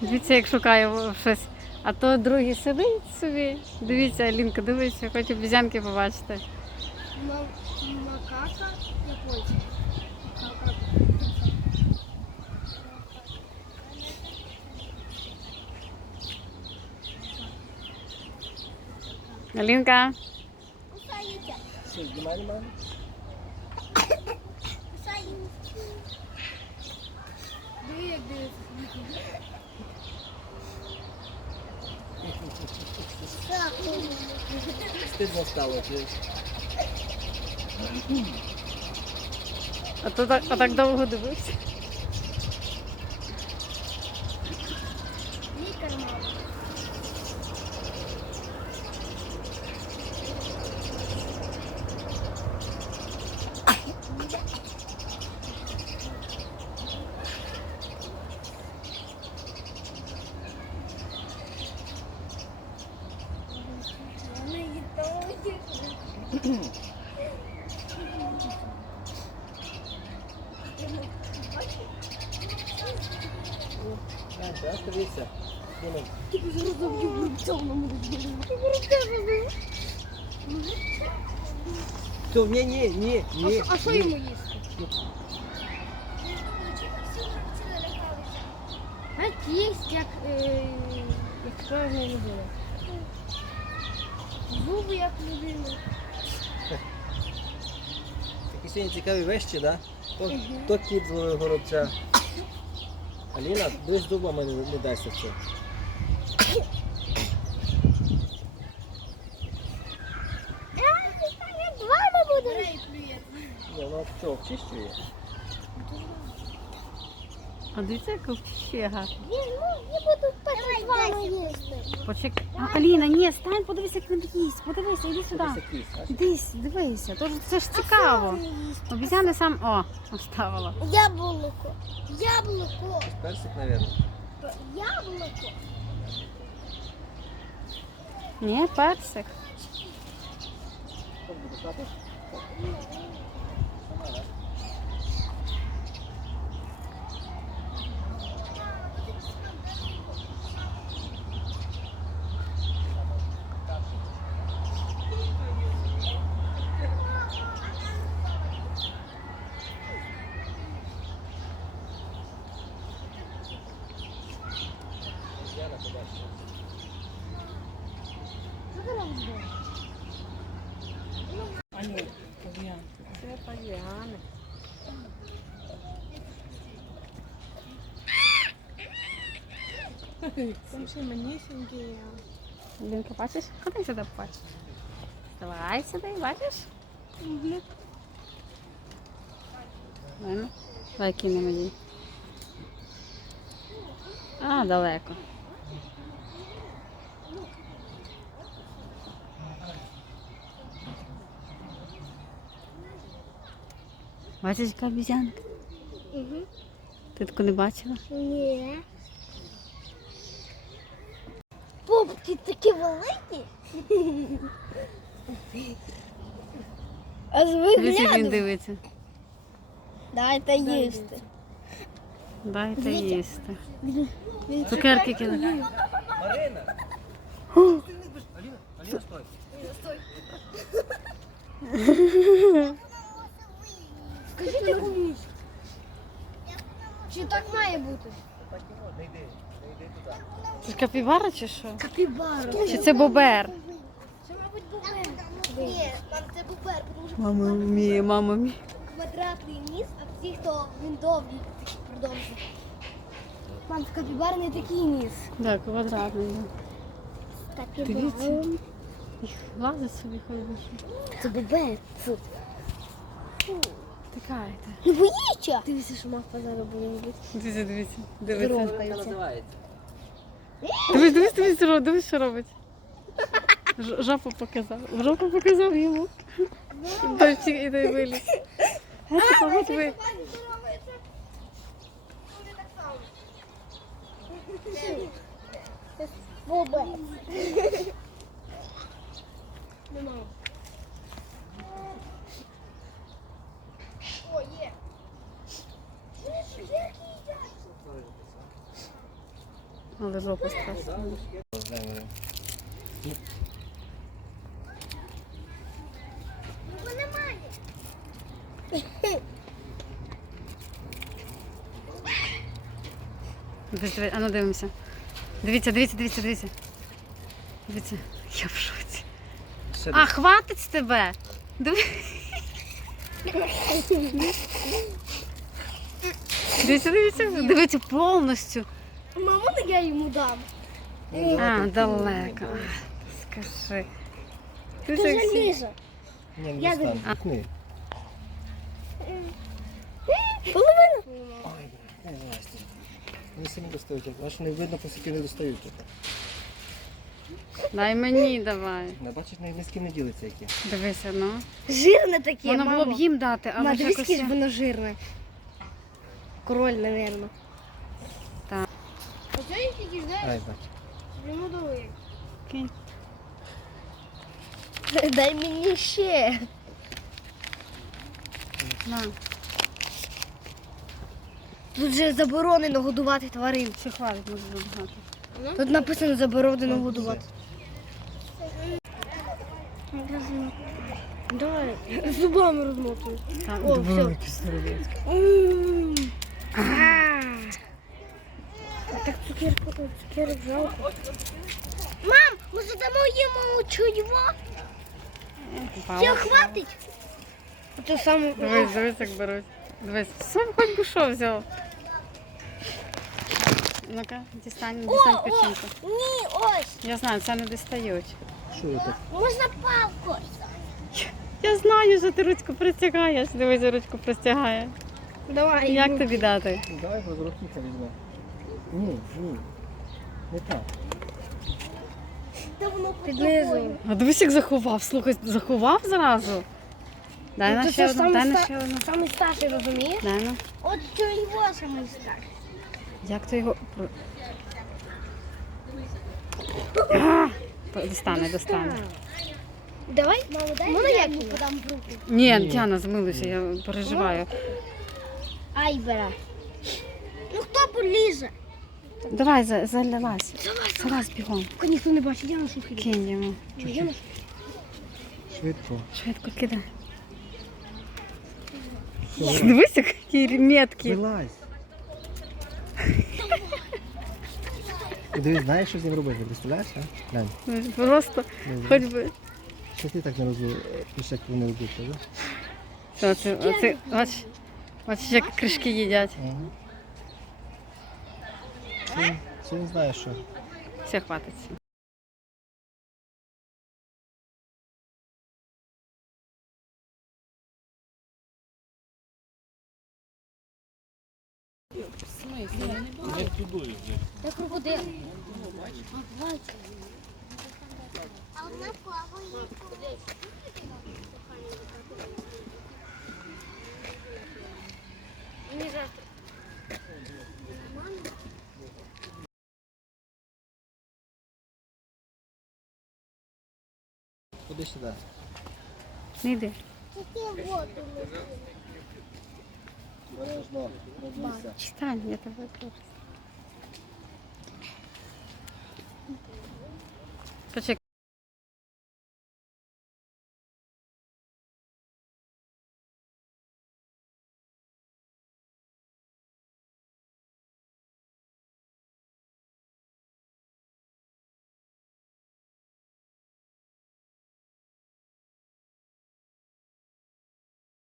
Дивіться, як шукає щось. А то другий сидить собі. Дивіться, Алінка, дивися, хоче обізянки побачити. Макака японська. Алінка, знімай на мене? Кусається. Диви, як дивиться. Так. Стидно стало, а то так, а так довго дивився. Так, так, дивіться. Думай. То, ні, ні, ні, ні. А що ні. йому їсти? Геть їсть, як, е, як справжня людина. Зуби як людина. Сьогодні цікаві вещі, да? То, то кіт зловив горобця. Аліна, десь зубами не, не дасться це. Вами буде. Ні, ну що, вчищує? А дивіться, яка ще гарна. Ну, не буду перед вами їсти. Почекай. А, Аліна, ні, стань, подивися, як він їсть. Подивися, іди сюди. Дивись, дивися. Тож це ж цікаво. Обізяни сам. О, оставила. Яблуко. Яблуко. Персик, мабуть. Яблуко. Ні, персик. Що буде шапиш? Яна побачила. Що ти робиш? А ні, пав'ян. Це. Там ще манісінькі. Лінка, бачиш? Ходи сюди, бачиш. Давай сюди, бачиш? Угу. Ладно. Давай кинемо їй. А, далеко. Бачиш, яка обізянка? Угу. Ти таку не бачила? Ні. Попки такі великі. Аж Дивіться, як він дивиться. Дайте їсти. Дайте їсти. Цукерки кидай. Марина! Аліна, Аліна, стой. Скажіть комусь. Чи так має бути? Так йди, не йди туди. Це ж капібара чи що? Капібара. Чи це бобер? Це, мабуть, бубер. Ні, мам, це бубер, тому що Мама мія, мама мія. квадратний ніс, а ті, хто він довгий, такі продовжує. Мам, в капібари не такий ніс. Так, квадратний. да. Дивіться. Їх лазить собі хай вийшов. Це бубер. Фу. Тикайте. Не боїться? Дивіться, що мавпа зараз буде робити. Дивіться, дивіться. Дивіться. Як вона називається? Дивись, дивись, дивись, що робить, дивись, що робить. Ж- Жопу показав. Жопу показав йому. Дай і дай виліз. Геть, погодь ви. Бубер. Але жопа страшна. Дивись, а ну дивимося. Дивіться, дивіться, дивіться, дивіться. Дивіться, я в шоці. А, хватить з тебе. Диви. Дивіться, дивіться, дивіться повністю. Мама, я йому дам. А, далеко. Скажи. Ти Дивіться, як же всі- Ні, не Я достану. Половину. Ой, не знаю. Вони самі достають. Аж не видно, поскільки не достають. Дай мені давай. Не бачиш, ні, ні з ким не ділиться які. Дивися, ну. Жирне таке, Воно мамо. було б їм дати, але ж дивись, якось... яке ж воно жирне. Король, напевно. Так. А що я тільки знаєш? Йому дали. Кинь. Дай мені ще. На. Тут же заборонено годувати тварин. Все хвалить, може забагато. Тут написано заборонено годувати. Давай, зубами розмотую. Так, О, диви, так цукерку, цукерок жалко. Мам, може дамо йому чудьво? Його хватить? То саме. Дивись, дивись, як беруть. Дивись, сам хоч би що взяв. Ну-ка, дістань, О, дістань о, печінку. ні, ось. Я знаю, це не дістають. Що так? Можна палку. Я знаю, що ти ручку простягаєш. Дивись, ручку простягає. Давай. Як тобі дати? Давай його з руки візьме. Ні, ні. Не так. Піднизу. А дивись, як заховав. Слухай, заховав зразу. Дай на Ну, ще це одну, саме дай на ста- ще одну. Самий старший, розумієш? Дай на. От чудьво самий старший. Як ти його. про- А! Достане, достане. Давай, мама, дай Можна я йому подам в руки? Ні. Діана, змилуйся, я переживаю. Ай, бера. Ну хто полізе? Давай, за- залилась. Залазь бігом. Ніхто не бачить, я на шухі. Кинь йому. Я Швидко. Швидко кидай. Дивись, які метки. Вилазь. І дивись, знаєш, що з ним робити? Представляєш, а? Глянь. Просто Дивись. хоч би. Що ти так не розумієш, як вони робити, так? Що це, оце, бач, бачиш, як кришки їдять. Ага. Це, це він знає, що. Все хватить. Це крокодил. А одна плаває. Мені завтра. Ходи сюди. Не йди. Стань, я тебе прошу.